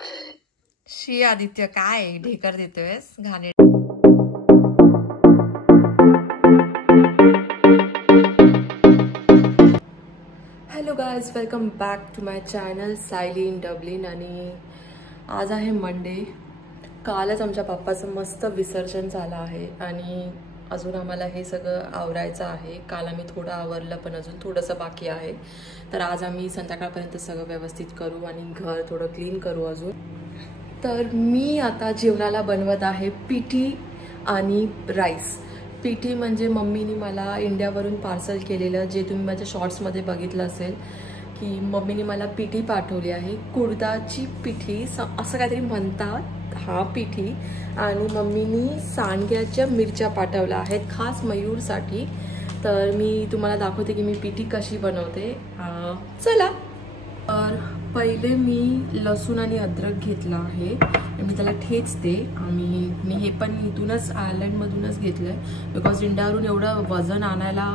शी आदित्य काय ढेकर देतोयस घाणे. Hello guys, welcome back to my channel Sayali in Dublin. आणि आज आहे मंडे. कालच आमच्या पप्पाचं मस्त विसर्जन झालं आहे आणि अजून आम्हाला हे सगळं आवरायचं आहे. काल आम्ही थोडं आवरलं पण अजून थोडंसं बाकी आहे. तर आज आम्ही संध्याकाळपर्यंत सगळं व्यवस्थित करू आणि घर थोडं क्लीन करू अजून. तर मी आता जेवणाला बनवत आहे पिठी आणि राईस. पिठी म्हणजे मम्मीनी मला इंडियावरून पार्सल केलेलं, जे तुम्ही माझ्या शॉर्ट्समध्ये बघितलं असेल की मम्मीनी मला पिठी पाठवली आहे. कुळदाची पिठी असं काहीतरी म्हणतात, हा पिठी. आणि मम्मीनी सांडग्याच्या मिरच्या पाठवल्या आहेत खास मयूरसाठी. तर मी तुम्हाला दाखवते की मी पिठी कशी बनवते. चला. तर पहिले मी लसूण आणि अद्रक घेतला आहे. मी त्याला ठेचते. मी हे पण इथूनच आयर्लंडमधूनच घेतलं आहे, बिकॉज इंडियावरून एवढं वजन आणायला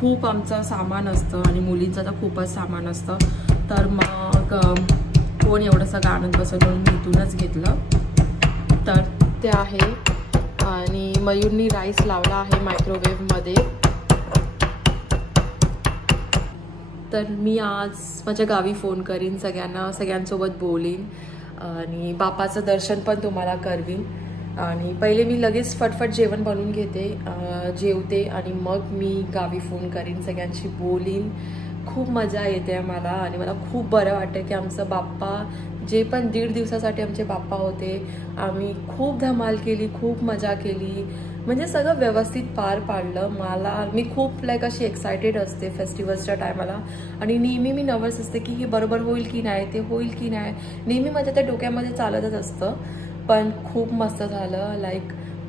खूप आमचं सामान असतं आणि मुलींचं तर खूपच सामान असतं. तर मग कोण एवढं सगळं आणत बसत, म्हणून मी इथूनच घेतलं. तर ते आहे. आणि मयूरनी राईस लावला आहे मायक्रोवेव्हमध्ये. तर मी आज माझ्या गावी फोन करीन, सगळ्यांसोबत बोलीन आणि बापाचं दर्शन पण तुम्हाला करवीन. आणि पहिले मी लगेच फटफट जेवण बनवून घेते, जेवते आणि मग मी गावी फोन करीन, सगळ्यांशी बोलीन. खूप मजा येते मला आणि मला खूप बरं वाटतं की आमचं बाप्पा, जे पण 1.5 दिवसासाठी आमचे बाप्पा होते, आम्ही खूप धमाल केली, खूप मजा केली. म्हणजे सगळं व्यवस्थित पार पाडलं. मी खूप अशी एक्सायटेड असते फेस्टिवल्सच्या टायमाला. आणि नेहमी मी नर्वस असते की हे बरोबर होईल की नाही, ते होईल की नाही. नेहमी माझ्या त्या डोक्यामध्ये चालतच असतं. पण खूप मस्त झालं.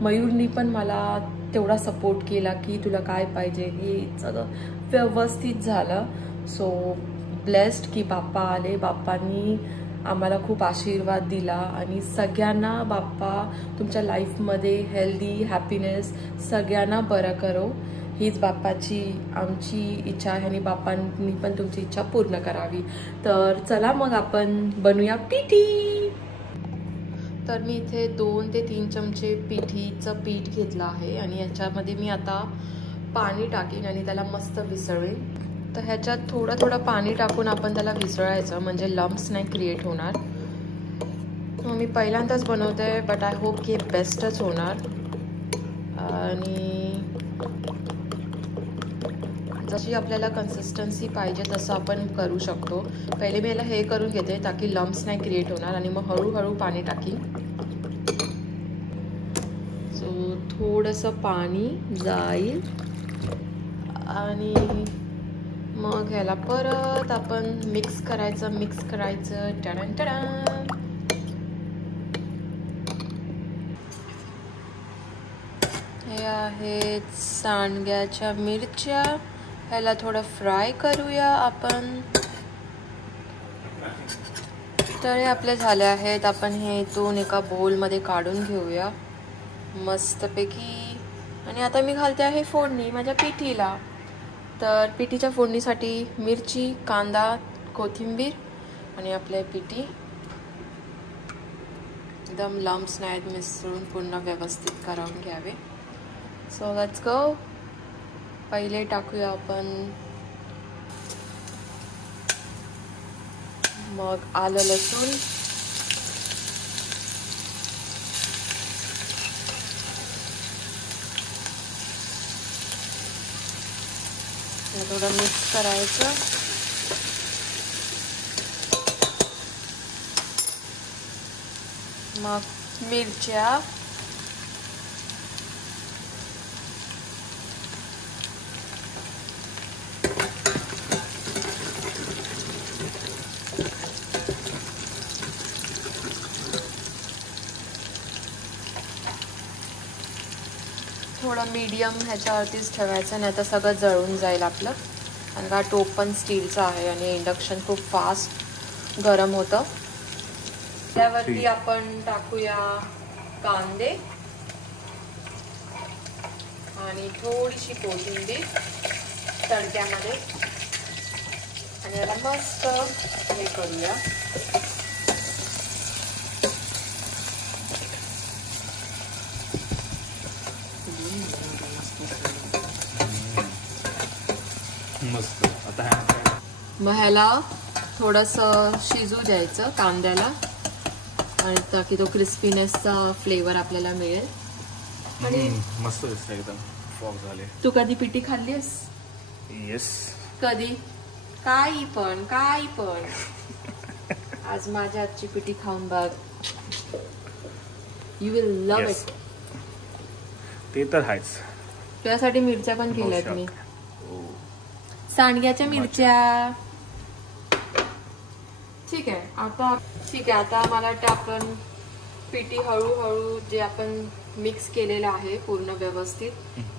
मयूरनी पण मला तेवढा सपोर्ट केला की तुला काय पाहिजे, हे सगळं व्यवस्थित झालं. सो ब्लेस्ड की बाप्पा आले. बाप्पांनी आम्हाला खूप आशीर्वाद दिला आणि सगळ्यांना बाप्पा तुमच्या लाईफमध्ये हेल्दी, हॅपीनेस सगळ्यांना बरं करो, हीच बाप्पाची आमची इच्छा आहे आणि बाप्पांनी पण तुमची इच्छा पूर्ण करावी. तर चला मग आपण बनवूया पिठी. तर मी इथे 2 ते 3 चमचे पिठीचं पीठ घेतलं आहे आणि याच्यामध्ये मी आता पाणी टाकीन आणि त्याला मस्त विसळेन. तर ह्याच्यात थोडं थोडं पाणी टाकून आपण त्याला विसळायचं, म्हणजे लम्प्स नाही क्रिएट होणार. मी पहिल्यांदाच बनवते, बट आय होप की बेस्टच होणार. आणि जशी आपल्याला कन्सिस्टन्सी पाहिजे तसं आपण करू शकतो. पहिले मी याला हे करून घेते ताकी लम्प्स नाही क्रिएट होणार आणि मग हळूहळू पाणी टाकीन. सो थोडंसं पाणी जाईल आणि मग ह्याला परत आपण मिक्स करायचं. टडन टडन. हे आहेत सांडग्याच्या मिरच्या. ह्याला थोडं फ्राय करूया आपण. तर हे आपले झाले आहेत. आपण हे इथून एका बोलमध्ये काढून घेऊया मस्तपैकी. आणि आता मी घालते आहे फोडणी माझ्या पिठीला. तर पिठीच्या फोडणीसाठी मिरची, कांदा, कोथिंबीर आणि आपल्या पिठी. एकदम लम्प्स नाहीत, मिसळून पुन्हा व्यवस्थित करून घ्यावे. So let's go. पहिले टाकूया आपण मग आलं लसूण, थोडं मिक्स करायचं. मग मिरच्या, थोडं मीडियम ह्याच्यावरतीच ठेवायचं, नाही तर सगळं जळून जाईल आपलं. आणि हा टोप पण स्टीलचा आहे आणि इंडक्शन खूप फास्ट गरम होतं. त्यावरती आपण टाकूया कांदे आणि थोडीशी कोथिंबीर तडक्यामध्ये आणि याला मस्त हे करूया. मस्त. आता मग ह्याला थोडंसं शिजू द्यायचं कांद्याला, आणि ताकी तो क्रिस्पीनेसचा फ्लेवर आपल्याला मिळेल. आणि मस्त दिसतं एकदम. फॉग झाले. तू कधी पिठी खाल्लीस? येस. कधी? काही पण आज माझ्या हातची पिठी खाऊन बघ. You will love it. ते तर आहेच. तुझ्यासाठी मिरच्या पण केल्यात मी, सांडग्याच्या मिरच्या. ठीक आहे आता मला वाटतं आपण पिठी हळूहळू जे आपण मिक्स केलेलं आहे पूर्ण व्यवस्थित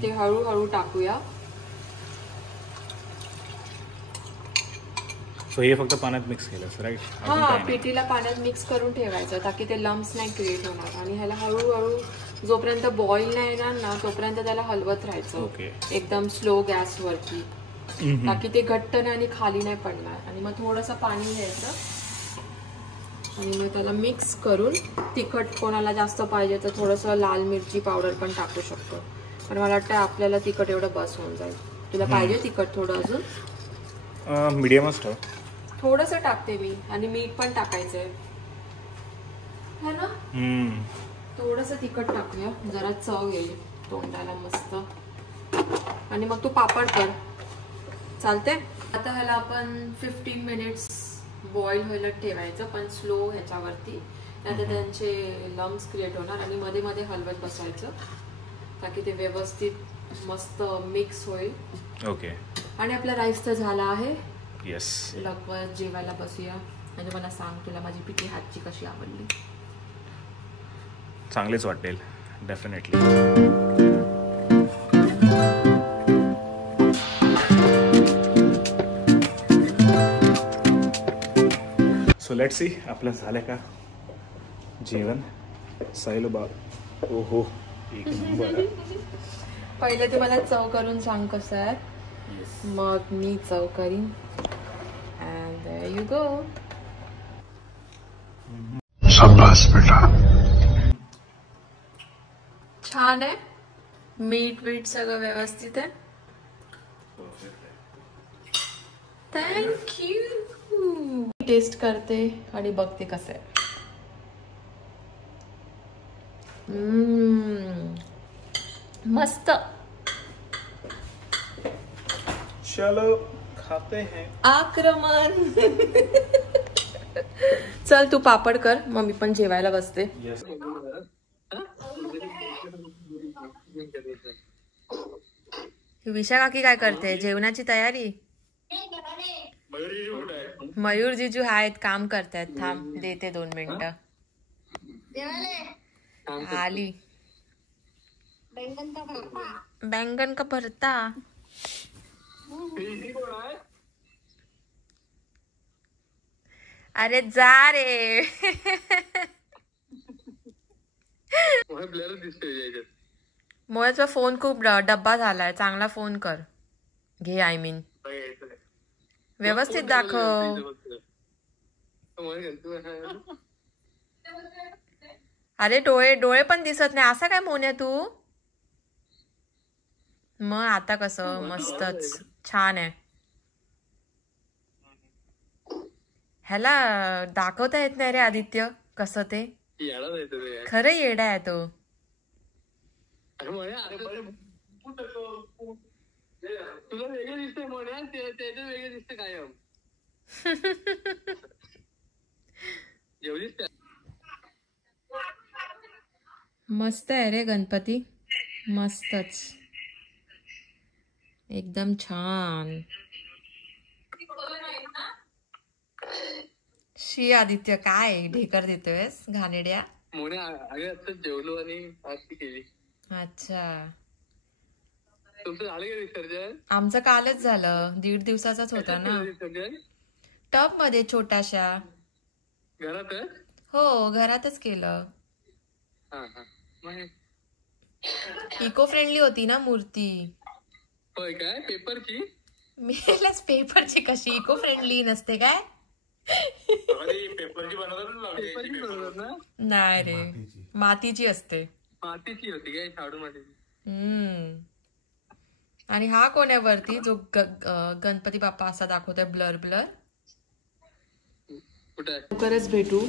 ते हळूहळू टाकूया. सो हे फक्त पाण्यात मिक्स केलं राईट? हा, पिठीला पाण्यात मिक्स करून ठेवायचं ताकी ते लम्प्स नाही क्रिएट होणार. आणि ह्याला हळूहळू जोपर्यंत बॉईल नाही येणार ना तोपर्यंत त्याला हलवत राहायचं एकदम स्लो गॅसवरती, ताकी ते घट्ट नाही आणि खाली नाही पडणार. आणि मग थोडंसं पाणी घ्यायचं आणि मग त्याला मिक्स करून, तिखट कोणाला जास्त पाहिजे तर थोडंसं लाल मिरची पावडर पण टाकू शकतो, पण मला वाटतं आपल्याला तिखट एवढं बस होऊन जाईल. तुला पाहिजे तिखट थोडं अजून? मीडियमच ठेव. थोडंसं टाकते मी, आणि मीठ पण टाकायचंय है ना. थोडंसं तिखट टाकूया, जरा चव येईल तोंडाला मस्त. आणि मग तू पापड कर, चालते. आता ह्याला आपण 15 मिनिट्स बॉईल व्हायला ठेवायचं, पण स्लो ह्याच्यावरती, नाहीतर त्यांचे लम्प्स क्रिएट होणार. आणि मध्ये मध्ये हलवत बसायचं ताकी ते व्यवस्थित मस्त मिक्स होईल. ओके. आणि आपला राईस तर झाला आहे. येस. लवकर जेवायला बसूया. आणि मला सांग, तुला माझी पिठी हातची कशी आवडली? चांगलीच वाटेल डेफिनेटली. सो लेट्स सी आपलं झालं का जेवण. साहिल बाब, ओहो एक नंबर. पहिले तू मला चव करून सांग कसं आहे, मग मी चव करीन. And there you go. शाबास बेटा. छान आहे, मीठ सगळं व्यवस्थित आहे. थँक्यू. टेस्ट करते आणि बघते कसं आहे. मस्त. चलो खाते हैं. आक्रमण. चल तू पापड कर, मग मी पण जेवायला बसते. विशा काकी काय करते? जेवणाची तयारी. मयूर जीजू आहेत, काम करतायत. थांब देते 2 मिनिटं. आली. बैंगन का भरता. अरे जा रे. मोहचा फोन खूप डब्बा झालाय, चांगला फोन कर. घे, आय मीन व्यवस्थित दाखव. अरे डोळे पण दिसत नाही असं काय मोन्या तू. मग आता कसं मस्तच छान आहे. ह्याला दाखवता येत नाही रे आदित्य कसं ते. खरं येडा आहे तो. तुला वेगळं दिसतंय म्हणा, त्याचं वेगळं दिसतं कायम. मस्त आहे रे गणपती, मस्तच एकदम छान. शी आदित्य काय ढेकर देतोयस घाणेड्या. मोने आता जेवलो आणि आरती केली. अच्छा, तुमचं झालं का विसर्जन? आमचं कालच झालं, 1.5 दिवसाचाच होता ना. टब मध्ये छोटाशा. घरातच? हो घरातच केलं. इको फ्रेंडली होती ना मूर्ती. होय काय? पेपरची? मेलाच पेपरची कशी इको फ्रेंडली नसते काय? पेपरची बनवतात ना? नाही रे, मातीची असते. मातीची होती काय? शाडू मातीची. आणि हा कोण आहे वरती जो गणपती बाप्पा असा दाखवतोय ब्लर ब्लर. कुठे लवकरच भेटू,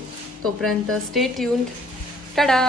तोपर्यंत स्टे ट्यून्ड. टाडा.